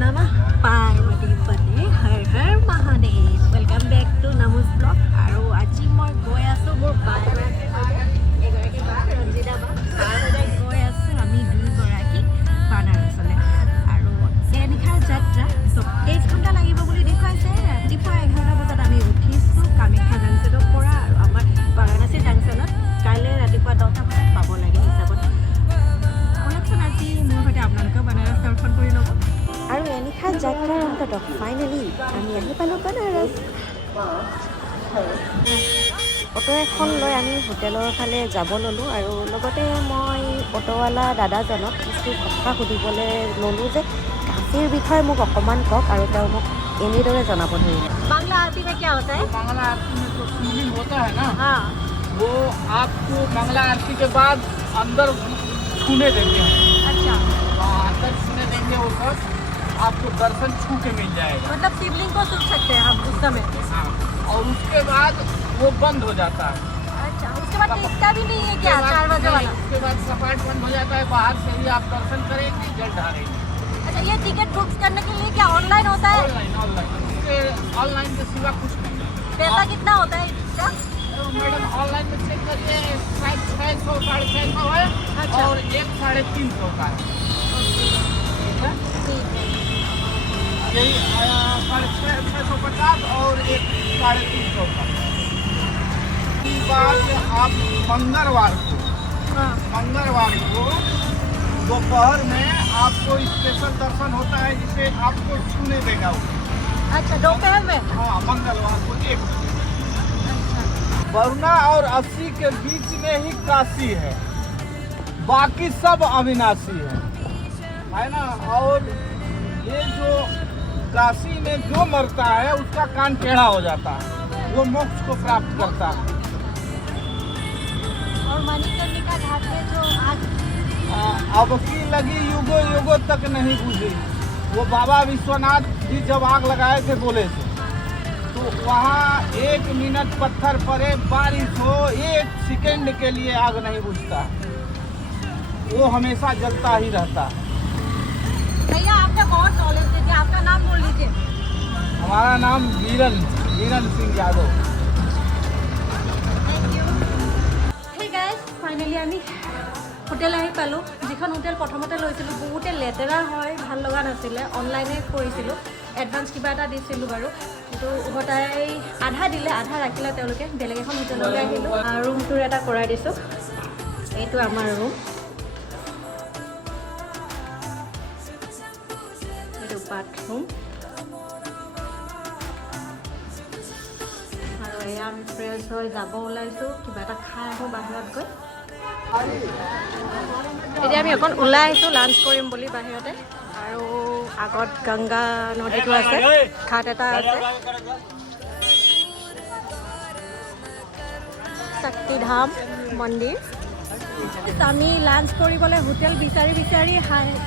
नमः पार्वती हर हर Mahadev welcome back to Namo's blog और आज मैं गई आसो मोर एगराकी बा रंजिता बा गई आसो आमी दुगराकी बानारसले और एनिखार यात्रा 23 घंटा लागिब बुली देखाइছে रातिपुवा 11 बजात आमी उठिছো कामाख्या जंक्शनर পৰা और आमार बाराणसी जंक्शनत काइले रातिपुवा 10টা बजात पाब लागे हिसाबत শুনকচোন আজি মোৰ সৈতে আপোনালোকে বানাৰস দৰ্শন কৰি ল'ব আৰু এনিশা যাত্ৰাৰ অন্তত ফাইনেলি আমি আহি পালোঁ বানাৰস অটো এখন লৈ আমি হোটেলৰ ফালে যাব ল'লোঁ আৰু লগতে মই অটোৱালা দাদাজনক কিছু কথা সুধিবলৈ ল'লোঁ যে কাশীৰ বিষয়ে মোক অকণমান কওক আৰু তেওঁ মোক এনেদৰে জনাব ধৰিলে বাংলা आरती में क्या होता है मंगला आरती में जो शिवलिंग होता है ना हाँ वो आपको मंगला आरती के बाद अंदर छूने देंगे अच्छा अंदर छूने देंगे वो सब आपको दर्शन छू के मिल जाएगा मतलब शिवलिंग को छू सकते हैं हम उस समय हाँ और उसके बाद वो बंद हो जाता है अच्छा उसके बाद टिकता भी नहीं है क्या 4 बजे वाला उसके बाद कपाट बंद हो जाता है बाहर से ही आप दर्शन करेंगे जल ढारेंगे अच्छा ये टिकट बुक करने के लिए क्या ऑनलाइन होता है ऑनलाइन के सिवा कुछ नहीं पैसा कितना होता है इसका तो मैडम ऑनलाइन में चेक करिए शायद 600 650 है अच्छा। और एक 350 का है ठीक है यही 650 और एक 350 का की बात आप मंगलवार को दोपहर में आपको स्पेशल दर्शन होता है जिसे आपको छूने देगा वो अच्छा दोपहर में हाँ मंगलवार को एक वरुणा और 80 के बीच में ही काशी है बाकी सब अविनाशी है ना और ये जो काशी में जो मरता है उसका कान टेढ़ा हो जाता है वो मोक्ष को प्राप्त करता है और मणिकर्णिका घाट में जो आग अब की लगी युगो युगो तक नहीं बुझी वो बाबा विश्वनाथ जी जब आग लगाए थे बोले थे तो वहाँ 1 मिनट पत्थर पड़े बारिश हो 1 सेकंड के लिए आग नहीं बुझता वो हमेशा जलता ही रहता है भैया आपका बहुत नॉलेज दीजिए आपका नाम बोल लीजिए हमारा नाम Viran Singh Yadav thank you hey guys finally আমি হোটেল আহি পালোঁ যিখন হোটেল প্ৰথমতে লৈছিলোঁ বহুতে লেতেৰা হয় ভাল লগা নাছিলে অনলাইনে কৰিছিলোঁ এডভান্স কিবা এটা দিছিলোঁ বাৰু কিন্তু উভতাই আধা দিলে আধা ৰাখিলে তেওঁলোকে বেলেগ এখন হোটেললৈ আহিলোঁ ৰুম টুৰ এটা কৰাই দিছোঁ এইটো আমাৰ ৰুম এইটো বাথৰুম আৰু এয়া আমি ফ্ৰেছ হৈ যাব ওলাইছোঁ কিবা এটা খাই আহোঁ বাহিৰত গৈ এতিয়া আমি অকণ ওলাই আহিছোঁ লাঞ্চ কৰিম বুলি বাহিৰতে আৰু আগত গংগা নদীটো আছে ঘাট এটা আছে শক্তিধাম মন্দিৰ আমি লাঞ্চ কৰিবলৈ হোটেল বিচাৰি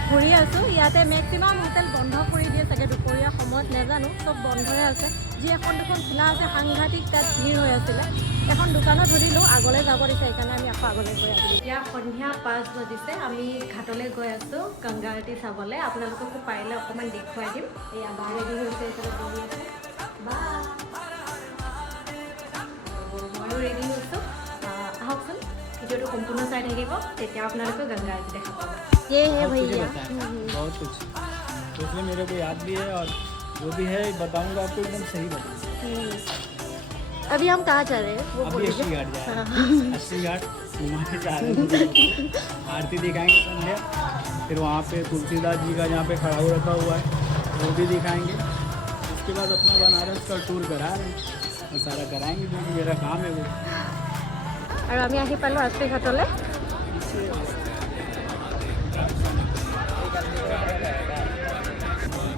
ঘূৰি আছোঁ ইয়াতে মেক্সিমাম হোটেল বন্ধ কৰি দিয়ে চাগে দুপৰীয়া সময়ত নাজানো চব বন্ধই আছে যি এখন দুখন খোলা আছে সাংঘাতিক তাত ভিৰ হৈ আছিলে এখন দোকানত ধৰিলোঁ আগলৈ যাব দিছে সেইকাৰণে আমি আকৌ আগলৈ গৈ আছোঁ এতিয়া সন্ধিয়া 5 বাজিছে আমি ঘাটলৈ গৈ আছোঁ গংগা আৰতি চাবলৈ আপোনালোককো পাৰিলে অকণমান দেখুৱাই দিম এয়া বা ৰেডি হৈছে এইফালে বহি আছে বা ময়ো ৰেডি হৈছোঁ আহকচোন ভিডিঅ'টো সম্পূৰ্ণ চাই থাকিব তেতিয়া আপোনালোকে গংগা আৰতি দেখা পাব ये है भैया बहुत कुछ तो इसलिए मेरे को याद भी है और जो भी है बताऊंगा आपको एकदम सही बताऊंगा अभी हम कहाँ जा रहे हैं वो अभी अस्सी घाट जा रहे हैं अस्सी घाट घुमाने जा रहे हैं आरती दिखाएंगे संध्या फिर वहाँ पे तुलसीदास जी का जहाँ पे खड़ा हो रखा हुआ है वो भी दिखाएंगे उसके बाद अपना बनारस का टूर करा रहे हैं और सारा कराएंगे क्योंकि मेरा काम है वो और আমি আহি পালোঁ আস্তি ঘাটলৈ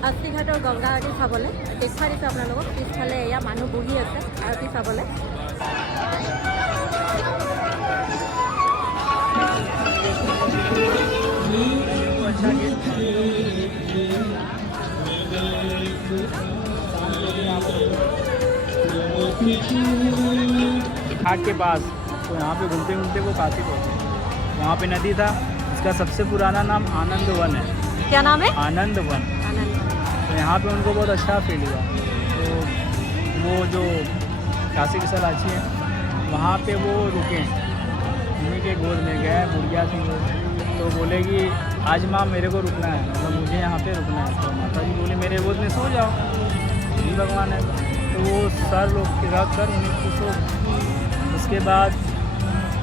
আস্তি ঘাটৰ গংগা আৰতি চাবলৈ দেখুৱাই দিছোঁ আপোনালোকক পিছফালে এয়া মানুহ বহি আছে আৰতি চাবলৈ घाट के पास तो यहाँ पे घूमते घूमते वो काशी पहुँचे वहाँ पे नदी था इसका सबसे पुराना नाम आनंद वन है क्या नाम है आनंद वन आनंद तो यहाँ पे उनको बहुत अच्छा फील हुआ। तो वो जो काशी विशालाक्षी है वहाँ पे वो रुके, मम्मी के गोद में गए, बुढ़िया थी वो, तो बोले कि आज माँ मेरे को रुकना है, मतलब मुझे यहाँ पे रुकना है। तो माता जी बोले मेरे गोद में सो जाओ, यही भगवान है। तो वो सर लोग रख कर उन्हें खुश हो। उसके बाद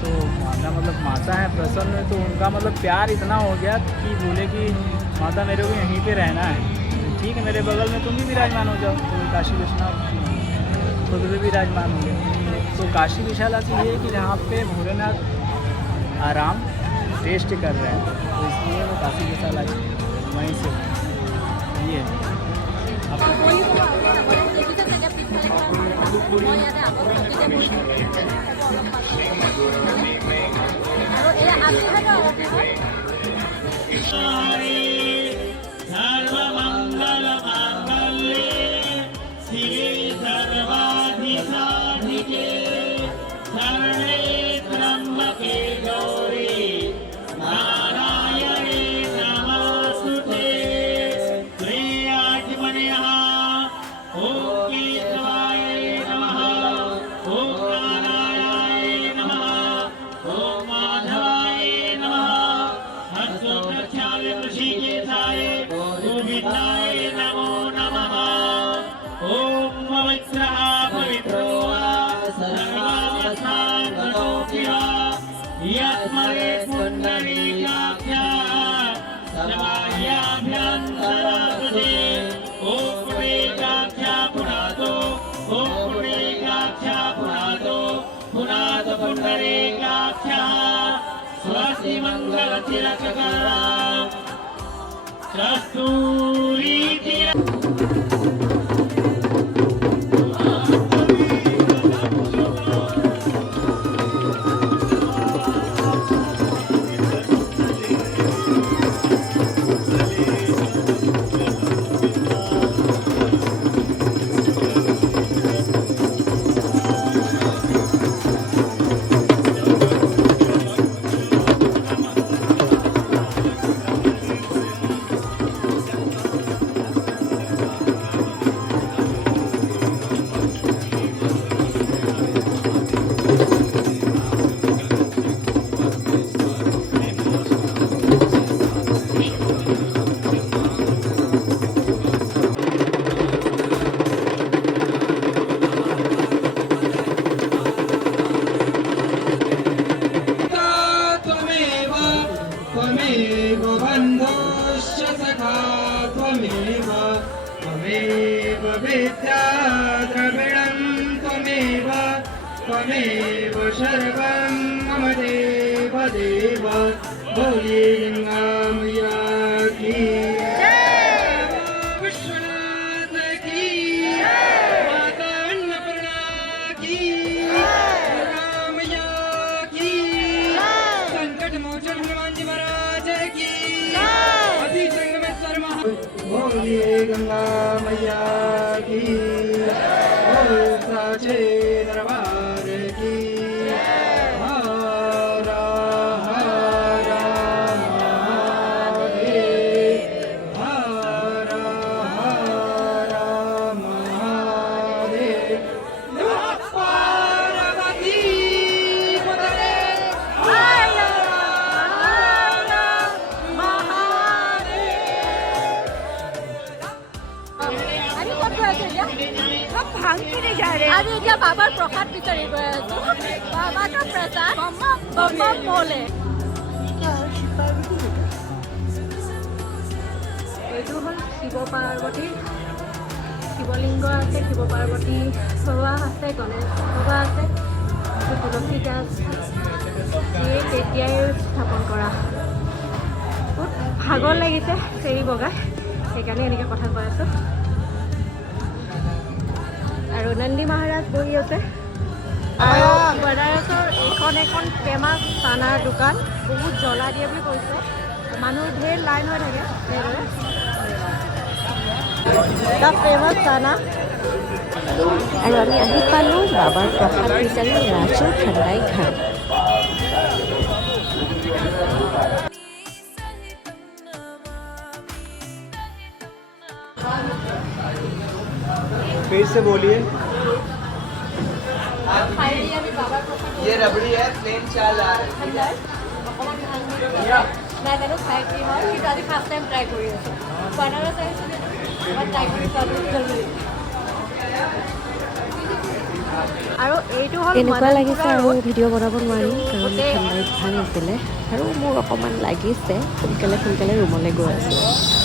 तो माता मतलब माता है प्रसन्न, तो उनका मतलब प्यार इतना हो गया कि बोले कि माता मेरे को यहीं पे रहना है, ठीक है मेरे बगल में तुम भी विराजमान हो जाओ। तो काशी विश्वनाथ खुद भी विराजमान हो गए। तो काशी विशालाक्षी ये है कि जहाँ पे भोलेनाथ आराम रेस्ट कर रहे हैं, तो इसलिए वो काशी विशालाक्षी वहीं से ये त्वमेव सर्वं मम देव देव भोले गंगा की विश्वनाथ की माता अन्नपूर्णा की रामैया की संकट मोचन हनुमान जी महाराज की अति संगमेश्वर भोले गंगा मैया की साचे दरबार की हर हर महादेव हर हर महादेव पार्वती पतये আজি এতিয়া বাবাৰ প্ৰসাদ বিচাৰি গৈ আছো। বাবা का प्रसाद बम्मा बोले এইটো হ'ল শিৱ পাৰ্বতী শিৱলিংগ আছে, শিৱ পাৰ্বতী বাবা আছে, গণেশ বাবা আছে, তুলসী গাছ তেতিয়াই স্থাপন কৰা। বহুত ভাগৰ লাগিছে ফেৰী বগাই, সেইকাৰণে এনেকৈ কথা কৈ আছোঁ। আৰু নন্দী মহাৰাজ বহি আছে আৰু বনাৰসৰ এখন ফেমাছ চানাৰ দোকান, বহুত জ্বলা দিয়ে বুলি কৈছে, মানুহ ঢেৰ লাইন হৈ থাকে সেইদৰে। এটা ফেমাছ চানা। আৰু আমি আহি পালোঁ বাবাৰ প্ৰসাদ বিচাৰি ৰাজু ঠাণ্ডাই ঘাট। फिर से बोलिए। ये रबड़ी है, प्लेन चाल आ रही है। मैं तेरे खाई की हूँ कि आज फर्स्ट टाइम ट्राई करी आছোঁ बनारस আহিছোঁ মই ট্ৰাই কৰি চালোঁ জলদি আৰু এইটো হ'ল এনেকুৱা লাগিছে আৰু ভিডিঅ' বনাব নোৱাৰিম কাৰণ ঠাণ্ডাই ভাঙ আছিলে আৰু মোৰ অকণমান লাগিছে সোনকালে ৰুমলৈ গৈ আছোঁ।